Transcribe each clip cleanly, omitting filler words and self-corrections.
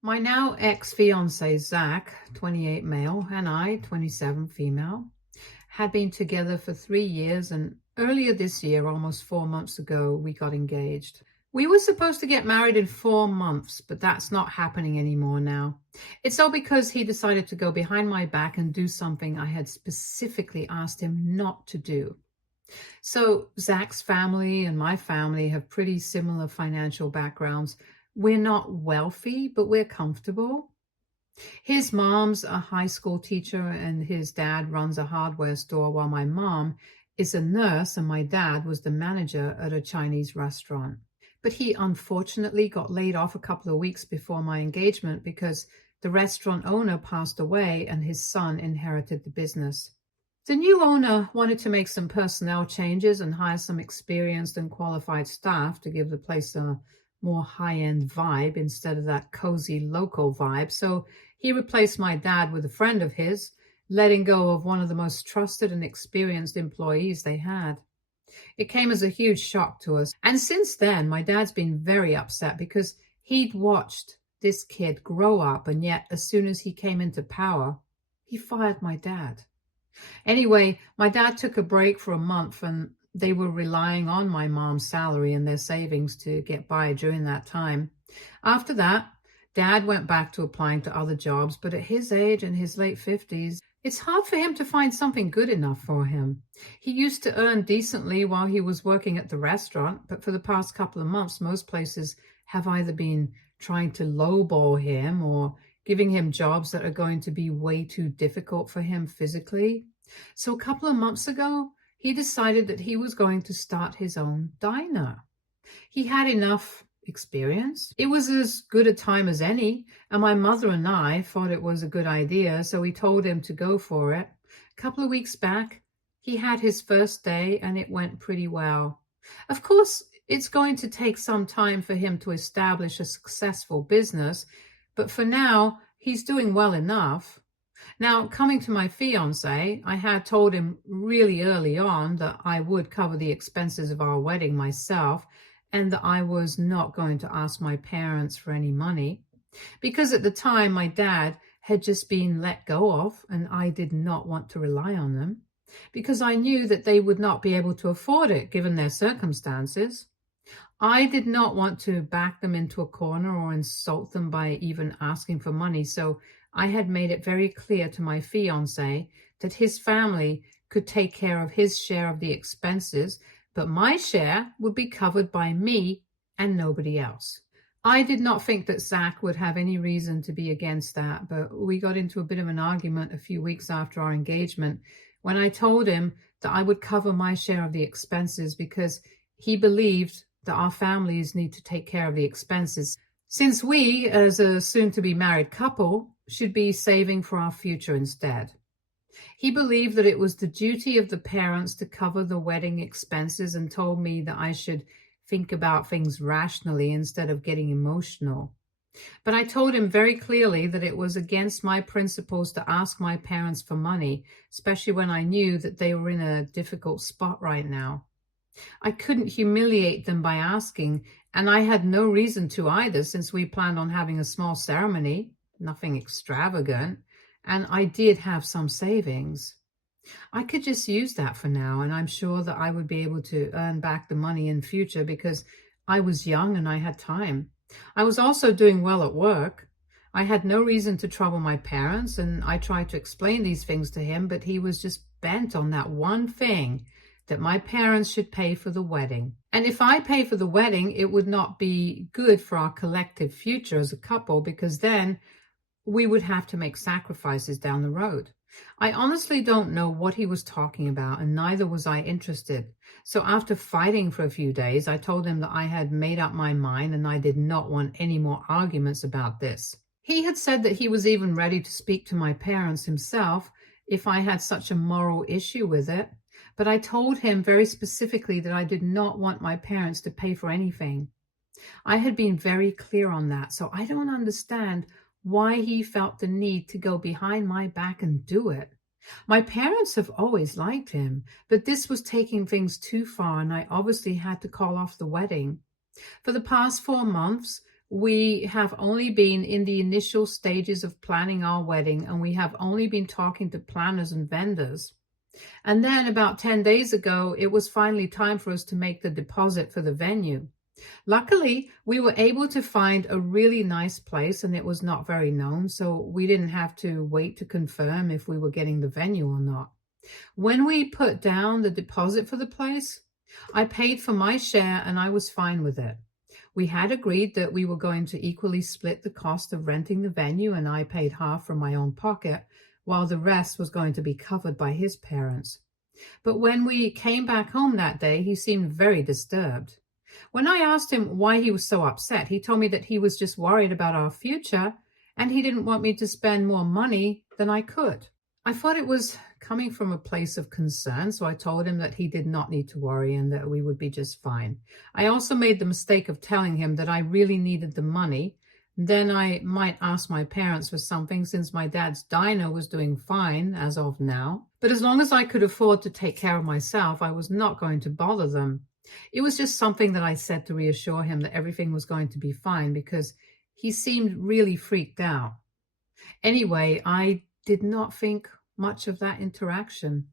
My now ex-fiancé, Zach, 28 male, and I, 27 female, had been together for 3 years, and earlier this year, almost 4 months ago, we got engaged. We were supposed to get married in 4 months, but that's not happening anymore now. It's all because he decided to go behind my back and do something I had specifically asked him not to do. So Zach's family and my family have pretty similar financial backgrounds. We're not wealthy, but we're comfortable. His mom's a high school teacher and his dad runs a hardware store, while my mom is a nurse and my dad was the manager at a Chinese restaurant. But he unfortunately got laid off a couple of weeks before my engagement because the restaurant owner passed away and his son inherited the business. The new owner wanted to make some personnel changes and hire some experienced and qualified staff to give the place a more high-end vibe instead of that cozy local vibe. So he replaced my dad with a friend of his, letting go of one of the most trusted and experienced employees they had. It came as a huge shock to us. And since then, my dad's been very upset because he'd watched this kid grow up, and yet as soon as he came into power, he fired my dad. Anyway, my dad took a break for a month and they were relying on my mom's salary and their savings to get by during that time. After that, Dad went back to applying to other jobs, but at his age, in his late 50s, it's hard for him to find something good enough for him. He used to earn decently while he was working at the restaurant, but for the past couple of months, most places have either been trying to lowball him or giving him jobs that are going to be way too difficult for him physically. So a couple of months ago, he decided that he was going to start his own diner. He had enough experience. It was as good a time as any, and my mother and I thought it was a good idea, so we told him to go for it. A couple of weeks back, he had his first day, and it went pretty well. Of course, it's going to take some time for him to establish a successful business, but for now, he's doing well enough. Now, coming to my fiancé, I had told him really early on that I would cover the expenses of our wedding myself and that I was not going to ask my parents for any money, because at the time my dad had just been let go of and I did not want to rely on them, because I knew that they would not be able to afford it given their circumstances. I did not want to back them into a corner or insult them by even asking for money, so I had made it very clear to my fiancé that his family could take care of his share of the expenses, but my share would be covered by me and nobody else. I did not think that Zach would have any reason to be against that, but we got into a bit of an argument a few weeks after our engagement when I told him that I would cover my share of the expenses because he believed that our families need to take care of the expenses, since we, as a soon-to-be married couple, should be saving for our future instead. He believed that it was the duty of the parents to cover the wedding expenses and told me that I should think about things rationally instead of getting emotional. But I told him very clearly that it was against my principles to ask my parents for money, especially when I knew that they were in a difficult spot right now. I couldn't humiliate them by asking, and I had no reason to either, since we planned on having a small ceremony, nothing extravagant, and I did have some savings. I could just use that for now, and I'm sure that I would be able to earn back the money in future because I was young and I had time. I was also doing well at work. I had no reason to trouble my parents, and I tried to explain these things to him, but he was just bent on that one thing, that my parents should pay for the wedding. And if I pay for the wedding, it would not be good for our collective future as a couple, because then we would have to make sacrifices down the road. I honestly don't know what he was talking about, and neither was I interested. So after fighting for a few days, I told him that I had made up my mind and I did not want any more arguments about this. He had said that he was even ready to speak to my parents himself if I had such a moral issue with it. But I told him very specifically that I did not want my parents to pay for anything. I had been very clear on that, so I don't understand why he felt the need to go behind my back and do it. My parents have always liked him, but this was taking things too far, and I obviously had to call off the wedding. For the past 4 months, We have only been in the initial stages of planning our wedding, and we have only been talking to planners and vendors. And then about 10 days ago, it was finally time for us to make the deposit for the venue. Luckily, we were able to find a really nice place, and it was not very known, so we didn't have to wait to confirm if we were getting the venue or not. When we put down the deposit for the place, I paid for my share and I was fine with it. We had agreed that we were going to equally split the cost of renting the venue, and I paid half from my own pocket, while the rest was going to be covered by his parents. But when we came back home that day, he seemed very disturbed. When I asked him why he was so upset, he told me that he was just worried about our future and he didn't want me to spend more money than I could. I thought it was coming from a place of concern, so I told him that he did not need to worry and that we would be just fine. I also made the mistake of telling him that I really needed the money. Then I might ask my parents for something, since my dad's diner was doing fine as of now. But as long as I could afford to take care of myself, I was not going to bother them. It was just something that I said to reassure him that everything was going to be fine, because he seemed really freaked out. Anyway, I did not think much of that interaction.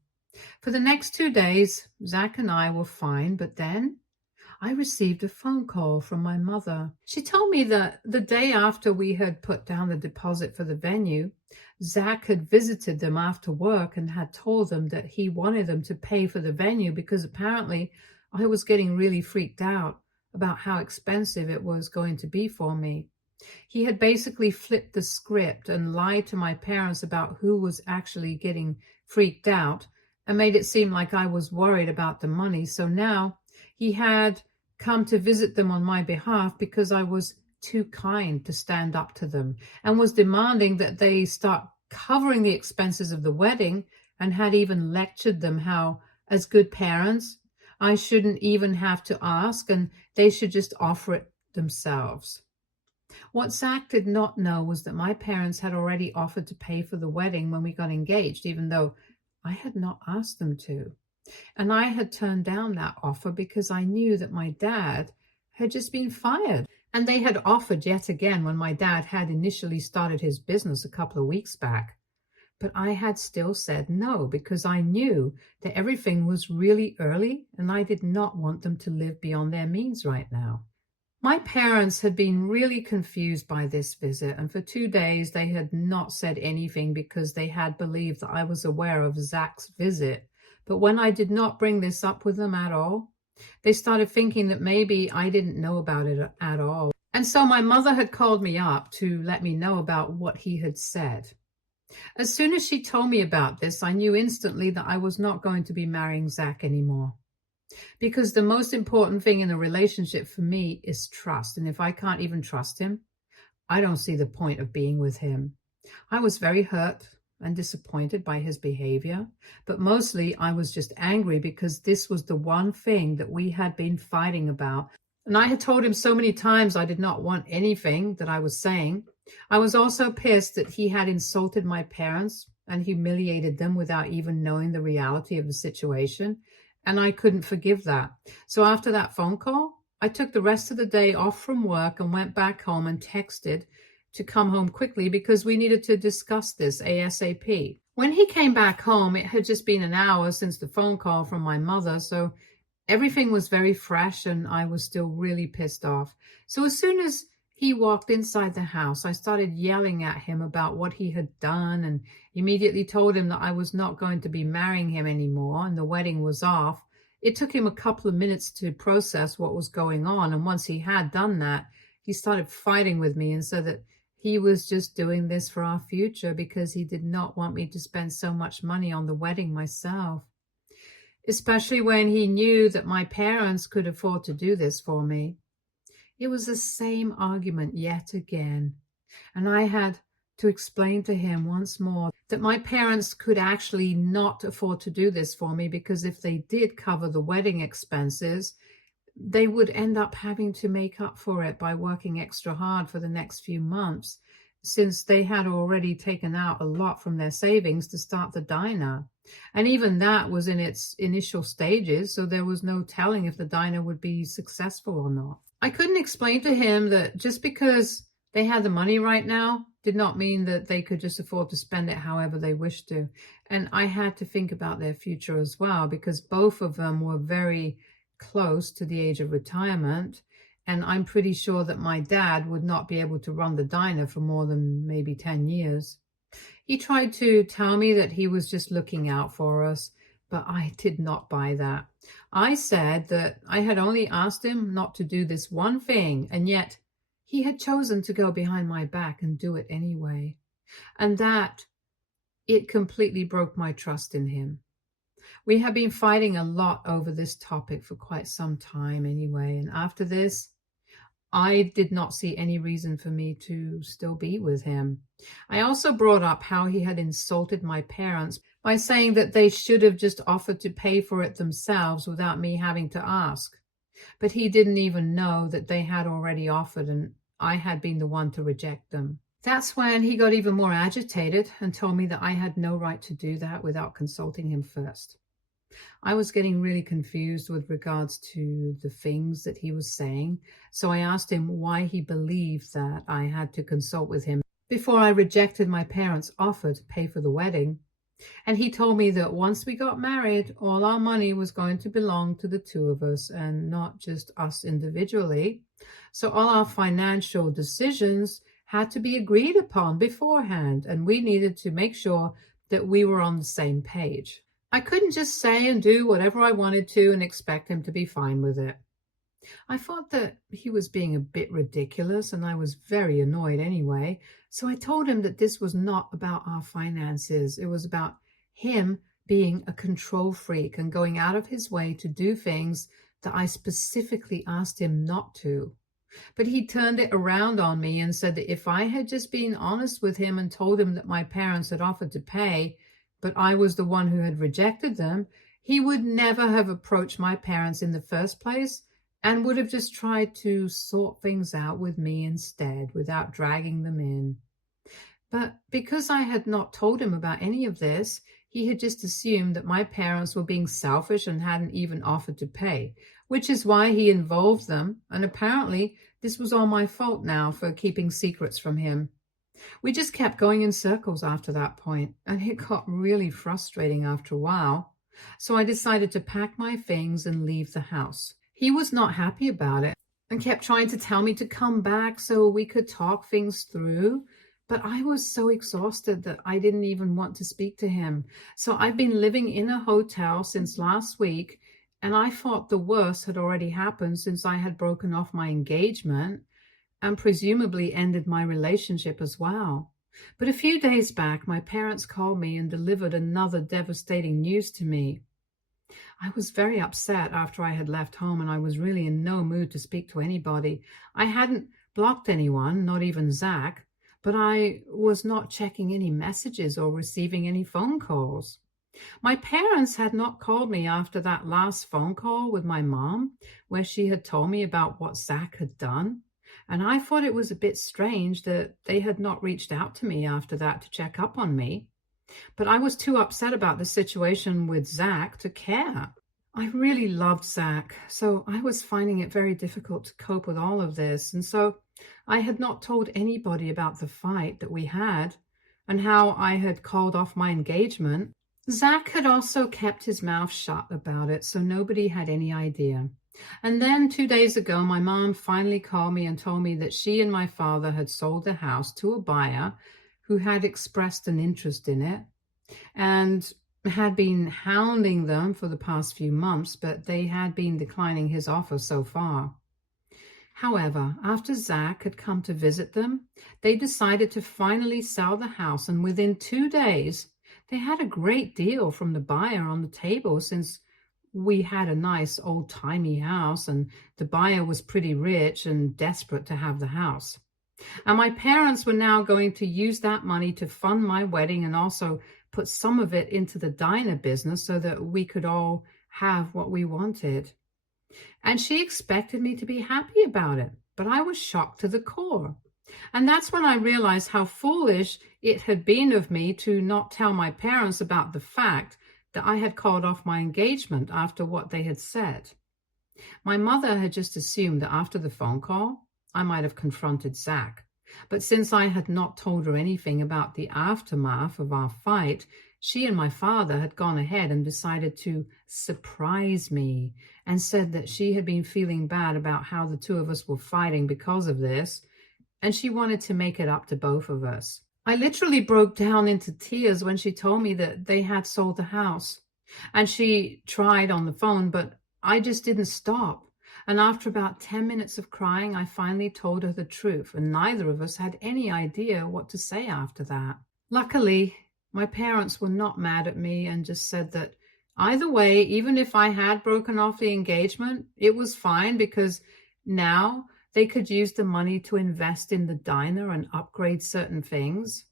For the next 2 days, Zach and I were fine, but then I received a phone call from my mother. She told me that the day after we had put down the deposit for the venue, Zach had visited them after work and had told them that he wanted them to pay for the venue because apparently I was getting really freaked out about how expensive it was going to be for me. He had basically flipped the script and lied to my parents about who was actually getting freaked out and made it seem like I was worried about the money. So now he had come to visit them on my behalf because I was too kind to stand up to them, and was demanding that they start covering the expenses of the wedding, and had even lectured them how, as good parents, I shouldn't even have to ask and they should just offer it themselves. What Zach did not know was that my parents had already offered to pay for the wedding when we got engaged, even though I had not asked them to. And I had turned down that offer because I knew that my dad had just been fired. And they had offered yet again when my dad had initially started his business a couple of weeks back. But I had still said no because I knew that everything was really early and I did not want them to live beyond their means right now. My parents had been really confused by this visit, and for 2 days they had not said anything because they had believed that I was aware of Zach's visit. But when I did not bring this up with them at all, they started thinking that maybe I didn't know about it at all. And so my mother had called me up to let me know about what he had said. As soon as she told me about this, I knew instantly that I was not going to be marrying Zach anymore. Because the most important thing in a relationship for me is trust. And if I can't even trust him, I don't see the point of being with him. I was very hurt and disappointed by his behavior, but mostly I was just angry because this was the one thing that we had been fighting about. And I had told him so many times I did not want anything that I was saying. I was also pissed that he had insulted my parents and humiliated them without even knowing the reality of the situation. And I couldn't forgive that. So after that phone call, I took the rest of the day off from work and went back home and texted to come home quickly because we needed to discuss this ASAP. When he came back home, it had just been an hour since the phone call from my mother, so everything was very fresh and I was still really pissed off. So as soon as he walked inside the house, I started yelling at him about what he had done and immediately told him that I was not going to be marrying him anymore and the wedding was off. It took him a couple of minutes to process what was going on, and once he had done that, he started fighting with me and said that he was just doing this for our future because he did not want me to spend so much money on the wedding myself, especially when he knew that my parents could afford to do this for me. It was the same argument yet again, and I had to explain to him once more that my parents could actually not afford to do this for me because if they did cover the wedding expenses, they would end up having to make up for it by working extra hard for the next few months, since they had already taken out a lot from their savings to start the diner. And even that was in its initial stages, so there was no telling if the diner would be successful or not. I couldn't explain to him that just because they had the money right now did not mean that they could just afford to spend it however they wished to. And I had to think about their future as well, because both of them were very close to the age of retirement. And I'm pretty sure that my dad would not be able to run the diner for more than maybe 10 years. He tried to tell me that he was just looking out for us, but I did not buy that. I said that I had only asked him not to do this one thing, and yet he had chosen to go behind my back and do it anyway. And that it completely broke my trust in him. We have been fighting a lot over this topic for quite some time anyway, and after this, I did not see any reason for me to still be with him. I also brought up how he had insulted my parents by saying that they should have just offered to pay for it themselves without me having to ask. But he didn't even know that they had already offered and I had been the one to reject them. That's when he got even more agitated and told me that I had no right to do that without consulting him first. I was getting really confused with regards to the things that he was saying, so I asked him why he believed that I had to consult with him before I rejected my parents' offer to pay for the wedding. And he told me that once we got married, all our money was going to belong to the two of us and not just us individually. So all our financial decisions had to be agreed upon beforehand, and we needed to make sure that we were on the same page. I couldn't just say and do whatever I wanted to and expect him to be fine with it. I thought that he was being a bit ridiculous, and I was very annoyed anyway. So I told him that this was not about our finances. It was about him being a control freak and going out of his way to do things that I specifically asked him not to. But he turned it around on me and said that if I had just been honest with him and told him that my parents had offered to pay, but I was the one who had rejected them, he would never have approached my parents in the first place and would have just tried to sort things out with me instead without dragging them in. But because I had not told him about any of this, he had just assumed that my parents were being selfish and hadn't even offered to pay, which is why he involved them, and apparently this was all my fault now for keeping secrets from him. We just kept going in circles after that point, and it got really frustrating after a while. So I decided to pack my things and leave the house. He was not happy about it and kept trying to tell me to come back so we could talk things through. But I was so exhausted that I didn't even want to speak to him. So I've been living in a hotel since last week, and I thought the worst had already happened since I had broken off my engagement and presumably ended my relationship as well. But a few days back, my parents called me and delivered another devastating news to me. I was very upset after I had left home, and I was really in no mood to speak to anybody. I hadn't blocked anyone, not even Zach, but I was not checking any messages or receiving any phone calls. My parents had not called me after that last phone call with my mom, where she had told me about what Zach had done. And I thought it was a bit strange that they had not reached out to me after that to check up on me. But I was too upset about the situation with Zach to care. I really loved Zach, so I was finding it very difficult to cope with all of this. And so I had not told anybody about the fight that we had and how I had called off my engagement. Zach had also kept his mouth shut about it, so nobody had any idea. And then 2 days ago, my mom finally called me and told me that she and my father had sold the house to a buyer who had expressed an interest in it and had been hounding them for the past few months, but they had been declining his offer so far. However, after Zach had come to visit them, they decided to finally sell the house, and within 2 days, they had a great deal from the buyer on the table since we had a nice old-timey house and the buyer was pretty rich and desperate to have the house. And my parents were now going to use that money to fund my wedding and also put some of it into the diner business so that we could all have what we wanted. And she expected me to be happy about it, but I was shocked to the core. And that's when I realized how foolish it had been of me to not tell my parents about the fact that I had called off my engagement after what they had said. My mother had just assumed that after the phone call, I might have confronted Zach. But since I had not told her anything about the aftermath of our fight, she and my father had gone ahead and decided to surprise me and said that she had been feeling bad about how the two of us were fighting because of this, and she wanted to make it up to both of us. I literally broke down into tears when she told me that they had sold the house. And she tried on the phone, but I just didn't stop. And after about 10 minutes of crying, I finally told her the truth, and neither of us had any idea what to say after that. Luckily, my parents were not mad at me and just said that either way, even if I had broken off the engagement, it was fine because now they could use the money to invest in the diner and upgrade certain things.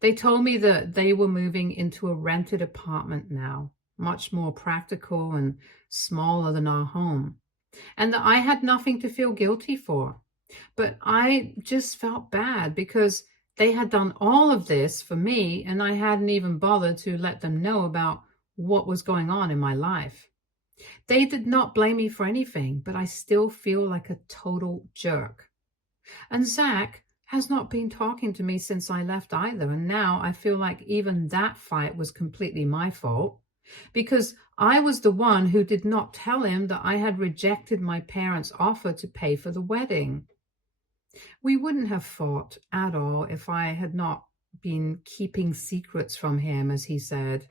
They told me that they were moving into a rented apartment now, much more practical and smaller than our home, and that I had nothing to feel guilty for. But I just felt bad because they had done all of this for me, and I hadn't even bothered to let them know about what was going on in my life. They did not blame me for anything, but I still feel like a total jerk. And Zach has not been talking to me since I left either, and now I feel like even that fight was completely my fault, because I was the one who did not tell him that I had rejected my parents' offer to pay for the wedding. We wouldn't have fought at all if I had not been keeping secrets from him, as he said.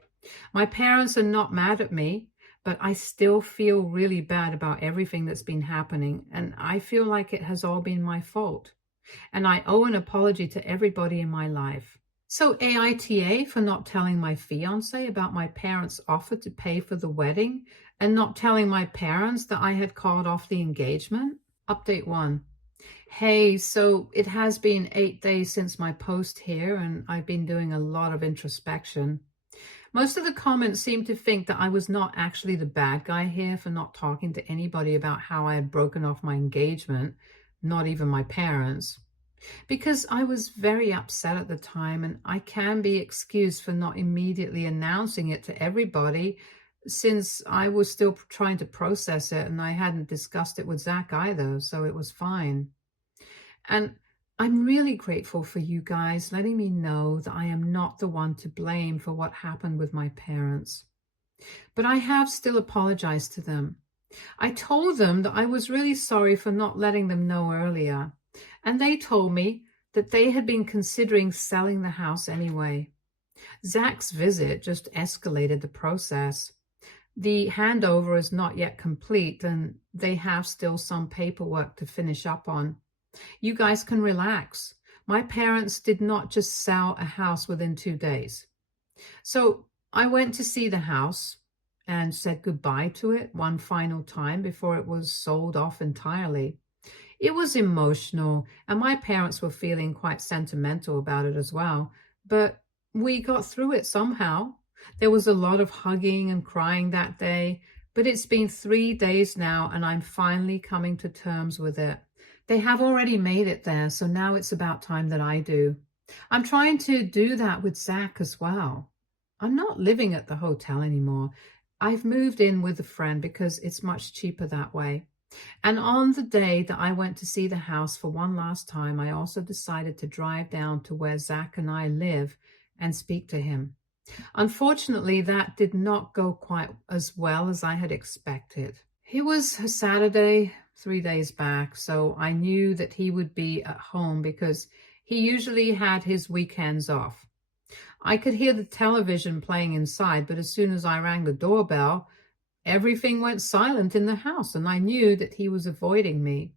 My parents are not mad at me, but I still feel really bad about everything that's been happening, and I feel like it has all been my fault. And I owe an apology to everybody in my life. So AITA for not telling my fiancé about my parents' offer to pay for the wedding and not telling my parents that I had called off the engagement. Update 1. Hey, so it has been 8 days since my post here, and I've been doing a lot of introspection. Most of the comments seem to think that I was not actually the bad guy here for not talking to anybody about how I had broken off my engagement, not even my parents, because I was very upset at the time, and I can be excused for not immediately announcing it to everybody since I was still trying to process it, and I hadn't discussed it with Zach either, so it was fine. And I'm really grateful for you guys letting me know that I am not the one to blame for what happened with my parents. But I have still apologized to them. I told them that I was really sorry for not letting them know earlier, and they told me that they had been considering selling the house anyway. Zach's visit just escalated the process. The handover is not yet complete, and they have still some paperwork to finish up on. You guys can relax. My parents did not just sell a house within 2 days. So I went to see the house and said goodbye to it one final time before it was sold off entirely. It was emotional, and my parents were feeling quite sentimental about it as well, but we got through it somehow. There was a lot of hugging and crying that day, but it's been 3 days now, and I'm finally coming to terms with it. They have already made it there, so now it's about time that I do. I'm trying to do that with Zach as well. I'm not living at the hotel anymore. I've moved in with a friend because it's much cheaper that way. And on the day that I went to see the house for one last time, I also decided to drive down to where Zach and I live and speak to him. Unfortunately, that did not go quite as well as I had expected. It was a Saturday, 3 days back, so I knew that he would be at home because he usually had his weekends off. I could hear the television playing inside, but as soon as I rang the doorbell, everything went silent in the house, and I knew that he was avoiding me.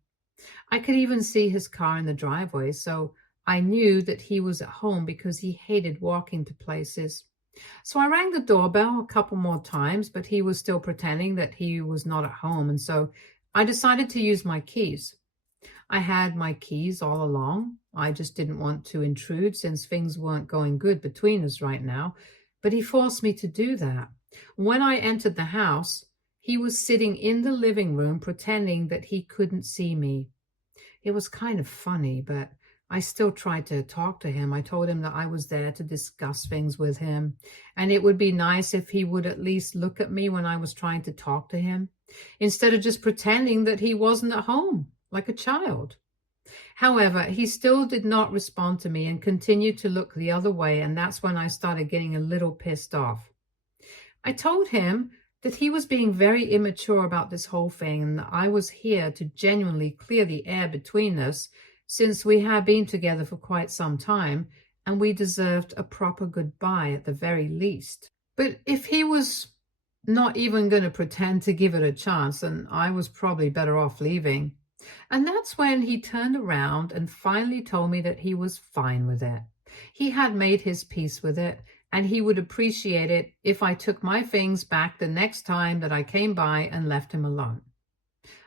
I could even see his car in the driveway, so I knew that he was at home because he hated walking to places. So I rang the doorbell a couple more times, but he was still pretending that he was not at home, and so I decided to use my keys. I had my keys all along. I just didn't want to intrude since things weren't going good between us right now, but he forced me to do that. When I entered the house, he was sitting in the living room pretending that he couldn't see me. It was kind of funny, but I still tried to talk to him. I told him that I was there to discuss things with him, and it would be nice if he would at least look at me when I was trying to talk to him. instead of just pretending that he wasn't at home like a child. However, he still did not respond to me and continued to look the other way, and that's when I started getting a little pissed off. I told him that he was being very immature about this whole thing and that I was here to genuinely clear the air between us since we had been together for quite some time and we deserved a proper goodbye at the very least. But if he was not even going to pretend to give it a chance, then I was probably better off leaving. And that's when he turned around and finally told me that he was fine with it. He had made his peace with it, and he would appreciate it if I took my things back the next time that I came by and left him alone.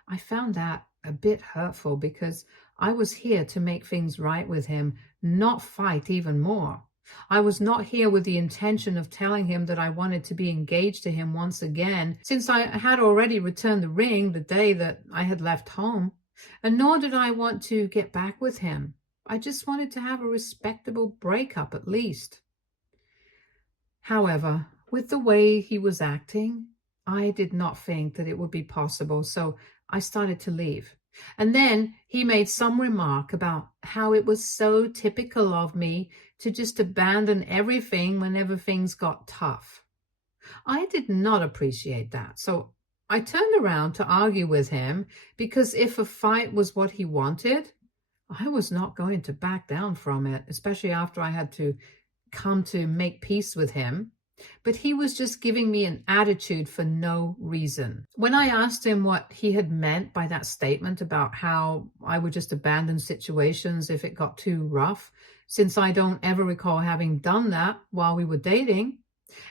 I found that a bit hurtful because I was here to make things right with him, not fight even more. I was not here with the intention of telling him that I wanted to be engaged to him once again, since I had already returned the ring the day that I had left home, and nor did I want to get back with him. I just wanted to have a respectable breakup at least. However, with the way he was acting, I did not think that it would be possible, so I started to leave. And then he made some remark about how it was so typical of me to just abandon everything whenever things got tough. I did not appreciate that, so I turned around to argue with him because if a fight was what he wanted, I was not going to back down from it, especially after I had to come to make peace with him. But he was just giving me an attitude for no reason. When I asked him what he had meant by that statement about how I would just abandon situations if it got too rough, since I don't ever recall having done that while we were dating,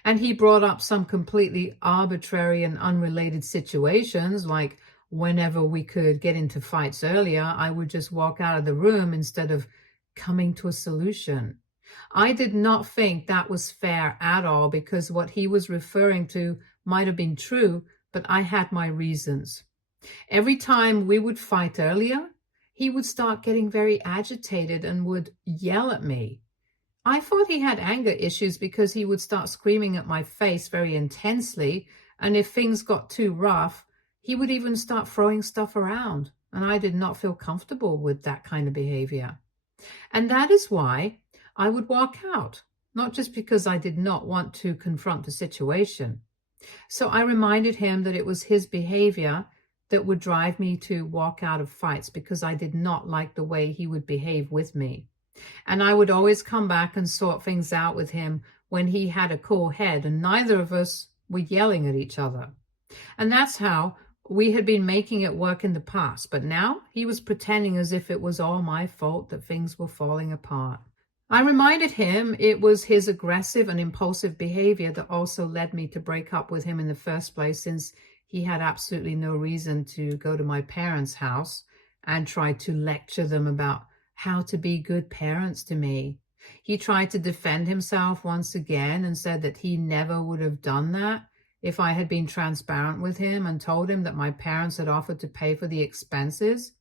and he brought up some completely arbitrary and unrelated situations, like whenever we could get into fights earlier, I would just walk out of the room instead of coming to a solution. I did not think that was fair at all because what he was referring to might have been true, but I had my reasons. Every time we would fight earlier, he would start getting very agitated and would yell at me. I thought he had anger issues because he would start screaming at my face very intensely, and if things got too rough, he would even start throwing stuff around, and I did not feel comfortable with that kind of behavior. And that is why I would walk out, not just because I did not want to confront the situation. So I reminded him that it was his behavior that would drive me to walk out of fights because I did not like the way he would behave with me. And I would always come back and sort things out with him when he had a cool head and neither of us were yelling at each other. And that's how we had been making it work in the past, but now he was pretending as if it was all my fault that things were falling apart. I reminded him it was his aggressive and impulsive behavior that also led me to break up with him in the first place, since he had absolutely no reason to go to my parents' house and try to lecture them about how to be good parents to me. He tried to defend himself once again and said that he never would have done that if I had been transparent with him and told him that my parents had offered to pay for the expenses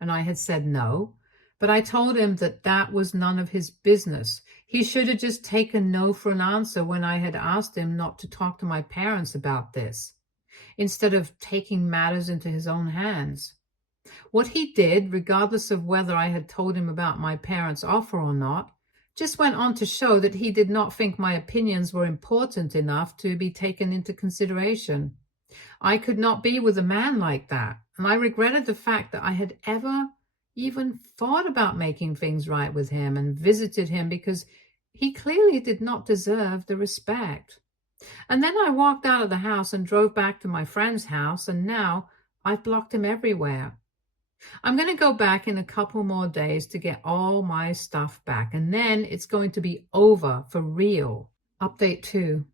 and I had said no. But I told him that that was none of his business. He should have just taken no for an answer when I had asked him not to talk to my parents about this, instead of taking matters into his own hands. What he did, regardless of whether I had told him about my parents' offer or not, just went on to show that he did not think my opinions were important enough to be taken into consideration. I could not be with a man like that, and I regretted the fact that I had ever even thought about making things right with him and visited him because he clearly did not deserve the respect. And then I walked out of the house and drove back to my friend's house, and now I've blocked him everywhere. I'm going to go back in a couple more days to get all my stuff back, and then it's going to be over for real. Update 2.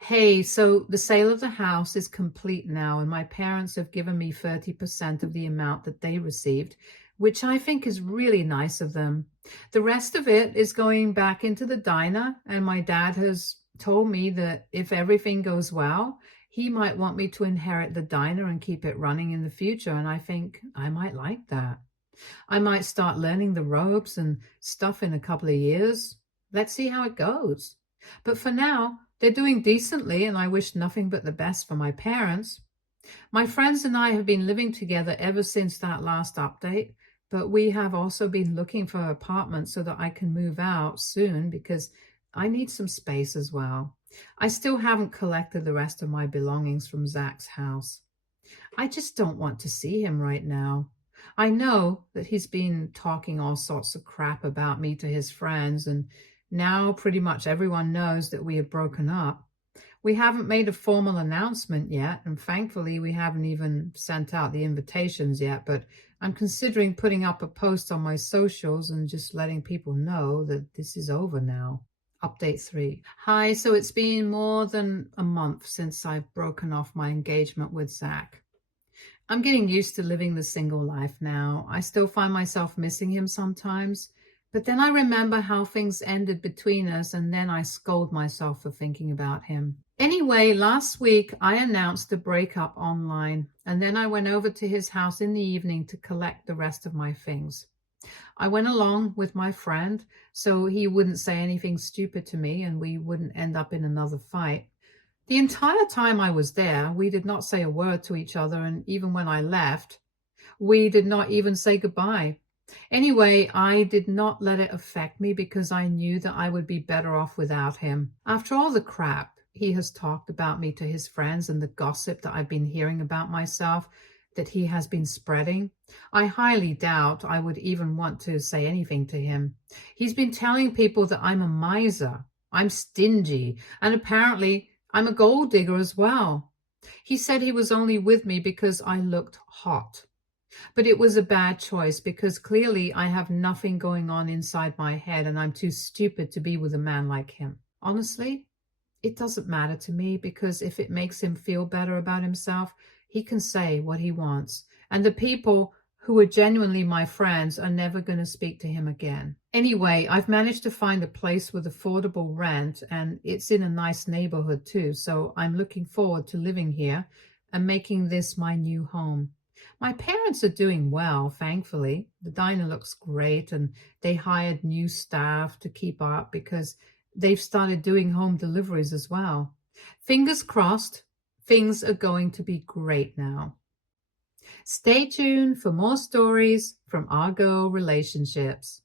Hey, so the sale of the house is complete now, and my parents have given me 30% of the amount that they received, which I think is really nice of them. The rest of it is going back into the diner, and my dad has told me that if everything goes well, he might want me to inherit the diner and keep it running in the future, and I think I might like that. I might start learning the ropes and stuff in a couple of years. Let's see how it goes. But for now, they're doing decently, and I wish nothing but the best for my parents. My friends and I have been living together ever since that last update, but we have also been looking for apartments so that I can move out soon because I need some space as well. I still haven't collected the rest of my belongings from Zach's house. I just don't want to see him right now. I know that he's been talking all sorts of crap about me to his friends, and now pretty much everyone knows that we have broken up. We haven't made a formal announcement yet, and thankfully we haven't even sent out the invitations yet, but I'm considering putting up a post on my socials and just letting people know that this is over now. Update 3. Hi, so it's been more than a month since I've broken off my engagement with Zach. I'm getting used to living the single life now. I still find myself missing him sometimes, but then I remember how things ended between us, and then I scold myself for thinking about him. Anyway, last week I announced the breakup online, and then I went over to his house in the evening to collect the rest of my things. I went along with my friend so he wouldn't say anything stupid to me and we wouldn't end up in another fight. The entire time I was there, we did not say a word to each other, and even when I left, we did not even say goodbye. Anyway, I did not let it affect me because I knew that I would be better off without him. After all the crap he has talked about me to his friends and the gossip that I've been hearing about myself that he has been spreading, I highly doubt I would even want to say anything to him. He's been telling people that I'm a miser, I'm stingy, and apparently I'm a gold digger as well. He said he was only with me because I looked hot. But it was a bad choice because clearly I have nothing going on inside my head and I'm too stupid to be with a man like him. Honestly, it doesn't matter to me because if it makes him feel better about himself, he can say what he wants. And the people who are genuinely my friends are never going to speak to him again. Anyway, I've managed to find a place with affordable rent, and it's in a nice neighborhood too, so I'm looking forward to living here and making this my new home. My parents are doing well, thankfully. The diner looks great, and they hired new staff to keep up because they've started doing home deliveries as well. Fingers crossed, things are going to be great now. Stay tuned for more stories from our girl relationships.